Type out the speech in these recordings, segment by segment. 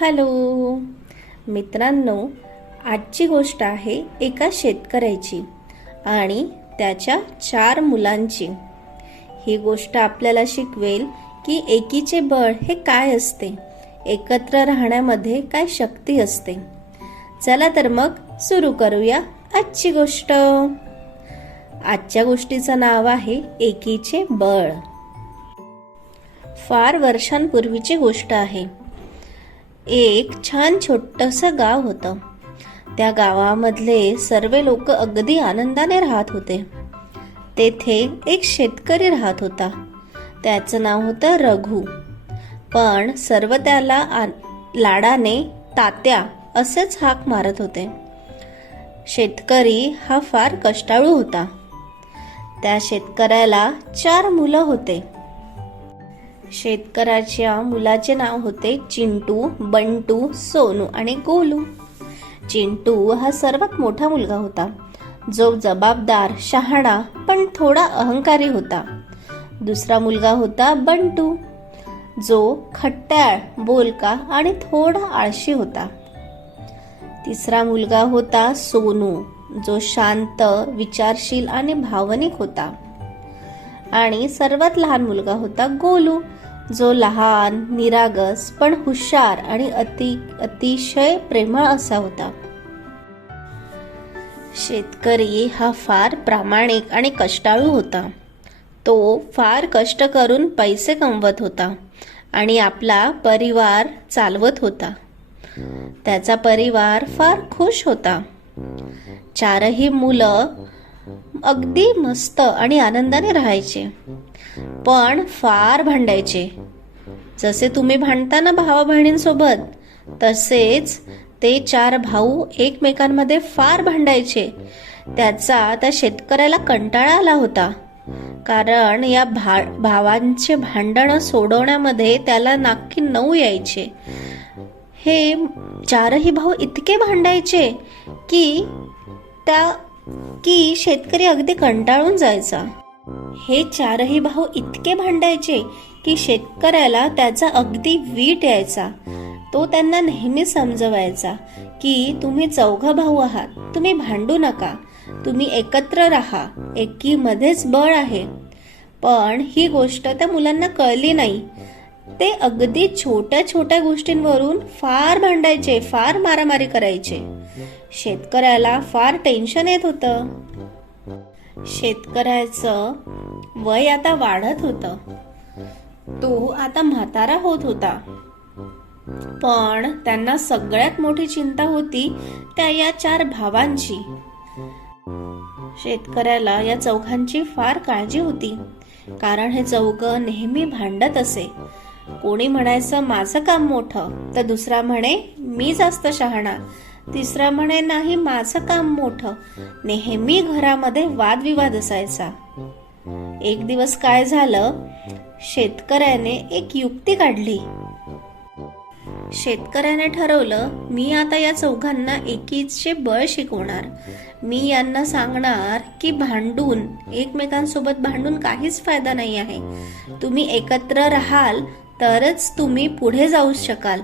Hello. मित्रांनो आजची गोष्ट आहे एका शेतकऱ्याची आणि त्याच्या चार मुलांची. ही गोष्ट आपल्याला शिकवेल की एकीचे बळ हे काय असते? एकत्र राहण्यामध्ये काय शक्ती असते? चला तर मग सुरू करूया आजची गोष्ट. आजच्या गोष्टीचं नाव आहे एकीचे बळ. फार वर्षांपूर्वीची गोष्ट आहे. एक छान छोटंसं गाव होतं. त्या गावामधले सर्व लोक अगदी आनंदाने राहत होते. तेथे एक शेतकरी राहत होता. त्याचं नाव होतं रघु. पण सर्व त्याला आ- लाडाने तात्या असेच हाक मारत होते. शेतकरी हा फार कष्टाळू होता. त्या शेतकऱ्याला चार मुलं होते. शेतकऱ्याच्या मुलाचे नाव होते चिंटू बंटू सोनू आणि गोलू. चिंटू हा सर्वात मोठा मुलगा होता. जो जबाबदार शहाणा पण थोडा अहंकारी होता. दुसरा मुलगा होता बंटू. जो खट्ट्याळ बोलका आणि थोडा आळशी होता. तिसरा मुलगा होता सोनू. जो शांत विचारशील आणि भावनिक होता. आणि सर्वात लहान मुलगा होता गोलू जो लहान निरागस पण हुशार आणि अति अतिशय प्रेमळ असा होता. शेतकरी हा फार प्रामाणिक आणि कष्टाळू होता. तो फार कष्ट करून पैसे कमवत होता आणि आपला परिवार चालवत होता. त्याचा परिवार फार खुश होता. चारही मुलं अगदी मस्त आणि आनंदाने राहायचे. पण फार भांडायचे. जसे तुम्ही भांडता ना भावा बहिणींसोबत तसेच ते चार भाऊ एकमेकांमध्ये फार भांडायचे. त्याचा त्या शेतकऱ्याला कंटाळा आला होता. कारण या भा भावांचे भांडणं सोडवण्यामध्ये त्याला नक्की नऊ यायचे. हे चारही भाऊ इतके भांडायचे की त्या की शेतकरी अगदी कंटाळून जायचा. हे चारही भाऊ इतके भांडायचे की शेतकऱ्याला त्याचा अगदी वीट यायचा. तो त्यांना नेहमी समजवायचा की तुम्ही चौघा भाऊ आहात तुम्ही भांडू नका तुम्ही एकत्र राहा एकीमध्येच बळ आहे. पण ही गोष्ट त्या मुलांना कळली नाही. ते अगदी छोट्या छोट्या गोष्टींवरून फार भांडायचे फार मारामारी करायचे. शेतकऱ्याला फार टेन्शन येत होतं. शेतकऱ्याचं वय आता वाढत होतं. तो आता म्हातारा होत होता. पण त्यांना सगळ्यात मोठी चिंता होती त्या या चार भावांची. शेतकऱ्याला या चौघांची फार काळजी होती. कारण हे चौघ नेहमी भांडत असे. कोणी म्हणायचं माझं काम मोठं. तर दुसरा म्हणे मी जास्त शहाणा. तिसरा म्हणे नाही माझं काम मोठं. नेहमी घरामध्ये वादविवाद असायचा. एक दिवस काय झालं? शेतकऱ्याने एक युक्ती काढली. शेतकऱ्याने ठरवलं मी आता या चौघांना एकीचे बळ शिकवणार. मी यांना सांगणार की भांडून एकमेकांसोबत भांडून काहीच फायदा नाही आहे. तुम्ही एकत्र राहाल तरच तुम्ही पुढे जाऊ शकाल.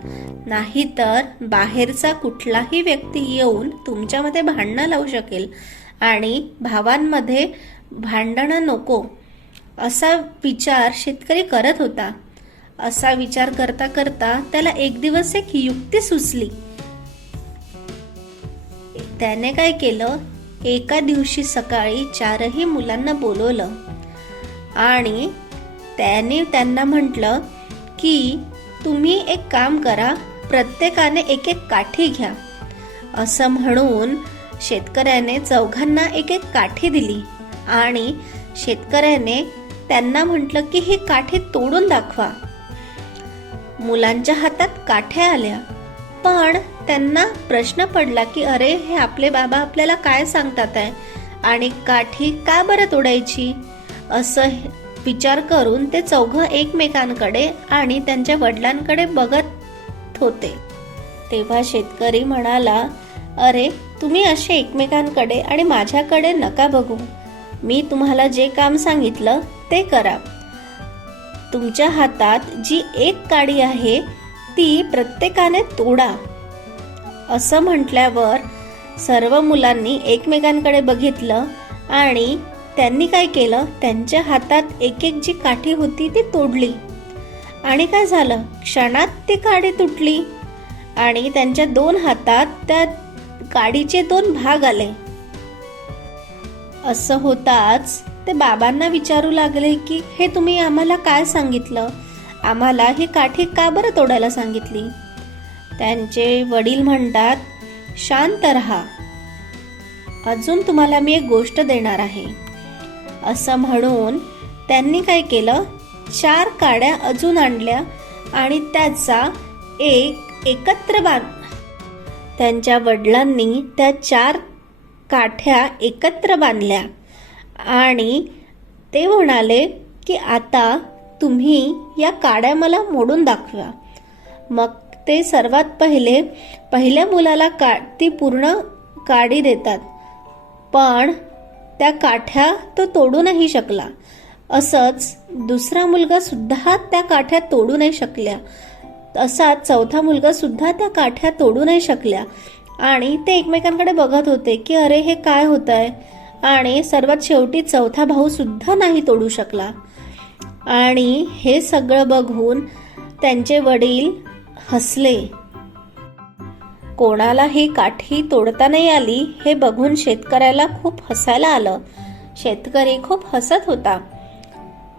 नाहीतर बाहेरचा कुठलाही व्यक्ती येऊन तुमच्यामध्ये भांडणं लावू शकेल. आणि भावांमध्ये भांडणं नको असा विचार शेतकरी करत होता. असा विचार करता करता त्याला एक दिवस एक युक्ती सुचली. त्याने काय केलं? एका दिवशी सकाळी चारही मुलांना बोलवलं. आणि त्याने त्यांना म्हटलं की तुम्ही एक काम करा प्रत्येकाने एक एक काठी घ्या. असं म्हणून शेतकऱ्याने चौघांना एक एक काठी दिली आणि शेतकऱ्याने त्यांना म्हटलं की ही काठी तोडून दाखवा. मुलांच्या हातात काठ्या आल्या पण त्यांना प्रश्न पडला की अरे हे आपले बाबा आपल्याला काय सांगतात आहे? आणि काठी का बरं तोडायची? असं हे- विचार करून ते चौघं एकमेकांकडे आणि त्यांच्या वडिलांकडे बघत होते. तेव्हा शेतकरी म्हणाला अरे तुम्ही असे एकमेकांकडे आणि माझ्याकडे नका बघू. मी तुम्हाला जे काम सांगितलं ते करा. तुमच्या हातात जी एक काडी आहे ती प्रत्येकाने तोडा. असं म्हटल्यावर सर्व मुलांनी एकमेकांकडे बघितलं आणि त्यांनी काय केलं? त्यांच्या हातात एक एक जी काठी होती ती तोडली. आणि काय झालं? क्षणात ती काडी तुटली. आणि त्यांच्या दोन हातात त्या काडीचे दोन भाग आले. असं होताच ते बाबांना विचारू लागले की हे तुम्ही आम्हाला काय सांगितलं? आम्हाला ही काठी का बरं तोडायला सांगितली? त्यांचे वडील म्हणतात शांत रहा. अजून तुम्हाला मी एक गोष्ट देणार आहे. असं म्हणून त्यांनी काय केलं? चार काड्या अजून आणल्या आणि त्याचा एक एकत्र बांध. त्यांच्या वडिलांनी त्या चार काठ्या एकत्र बांधल्या आणि ते म्हणाले की आता तुम्ही या काड्या मला मोडून दाखवा. मग ते सर्वात पहिले पहिल्या मुलाला का ती पूर्ण काडी देतात. पण त्या काठ्या तो तोडू नाही शकला. असंच दुसरा मुलगा सुद्धा त्या काठ्या तोडू नाही शकल्या. असा चौथा मुलगा सुद्धा त्या काठ्या तोडू नाही शकल्या. आणि ते एकमेकांकडे बघत होते की अरे हे काय होत आहे आणि सर्वात शेवटी चौथा भाऊ सुद्धा नाही तोडू शकला. आणि हे सगळं बघून त्यांचे वडील हसले. कोणाला ही काठी तोडता नाही आली हे बघून शेतकऱ्याला खूप हसायला आलं. शेतकरी खूप हसत होता.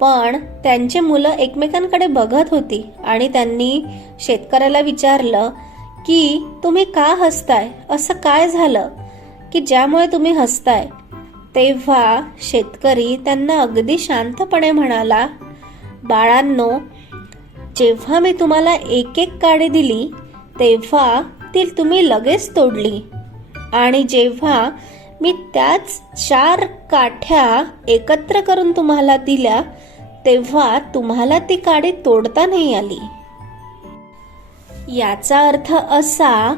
पण त्यांची मुलं एकमेकांकडे बघत होती आणि त्यांनी शेतकऱ्याला विचारलं की तुम्ही का हसताय? असं काय झालं? की ज्यामुळे तुम्ही हसताय? तेव्हा शेतकरी त्यांना अगदी शांतपणे म्हणाला बाळांनो जेव्हा मी तुम्हाला एक एक काडी दिली तेव्हा ती तुम्ही लगेच तोडली. आणि जेव्हा मी त्याच चार काठ्या एकत्र करून तुम्हाला दिल्या तेव्हा तुम्हाला ती काडी तोडता नाही आली. याचा अर्थ असा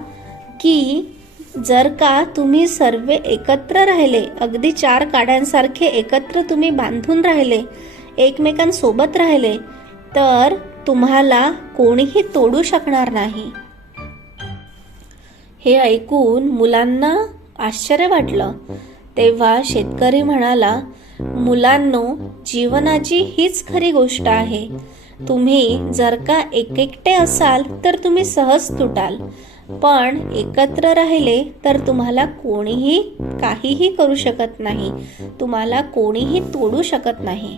की जर का तुम्ही सर्व एकत्र राहिले अगदी चार काड्यांसारखे एकत्र तुम्ही बांधून राहिले एकमेकांसोबत राहिले तर तुम्हाला कोणीही तोडू शकणार नाही. हे ऐकून मुलांना आश्चर्य वाटलं. तेव्हा शेतकरी म्हणाला मुलांनो जीवनाची हीच खरी गोष्ट आहे. तुम्ही जर का एक एकटे असाल तर तुम्ही सहज तुटाल. पण एकत्र राहिले तर तुम्हाला कोणीही काहीही करू शकत नाही. तुम्हाला कोणीही तोडू शकत नाही.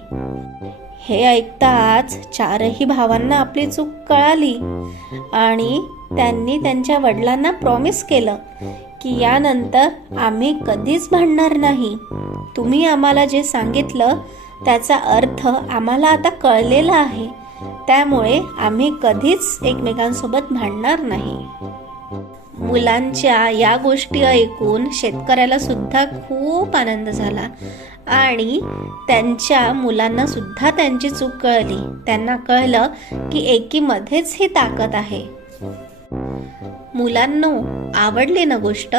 हे ऐकताच चारही भावांना आपली चूक कळाली. आणि त्यांनी त्यांच्या वडिलांना प्रॉमिस केलं की यानंतर आम्ही कधीच भांडणार नाही. तुम्ही आम्हाला जे सांगितलं त्याचा अर्थ आम्हाला आता कळलेला आहे. त्यामुळे आम्ही कधीच एकमेकांसोबत भांडणार नाही. मुलांच्या या गोष्टी ऐकून शेतकऱ्याला सुद्धा खूप आनंद झाला. आणि त्यांच्या मुलांना सुद्धा त्यांची चूक कळली. त्यांना कळलं की एकीमध्येच ही ताकद आहे. मुलांनो आवडली ना गोष्ट?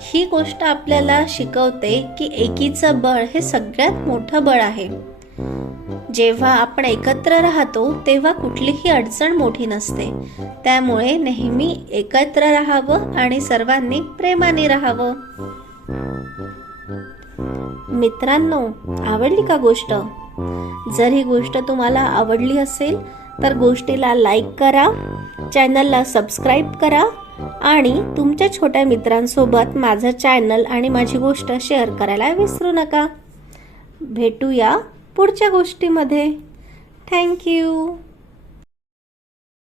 ही गोष्ट आपल्याला शिकवते की एकीचं बळ हे सगळ्यात मोठं बळ आहे. जेव्हा आपण एकत्र राहतो तेव्हा कुठलीही अडचण मोठी नसते. त्यामुळे नेहमी एकत्र राहावं आणि सर्वांनी प्रेमाने राहावं. मित्रांनो आवडली का गोष्ट? जर ही गोष्ट तुम्हाला आवडली असेल तर गोष्टीला लाईक करा चॅनलला सबस्क्राईब करा आणि तुमच्या छोट्या मित्रांसोबत माझं चॅनल आणि माझी गोष्ट शेअर करायला विसरू नका. भेटूया पुढच्या गोष्टीमध्ये. थँक्यू